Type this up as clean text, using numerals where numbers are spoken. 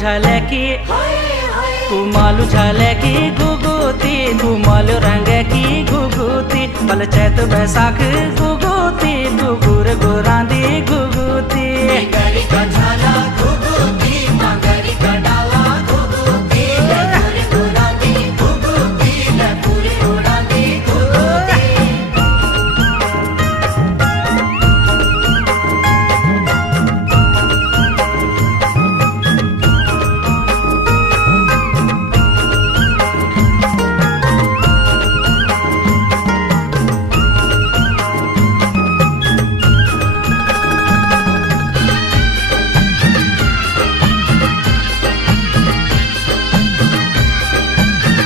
झाले की कुमालू झाले की गुगुती कुमालू रंग की गुगुती बल चैत बैसाख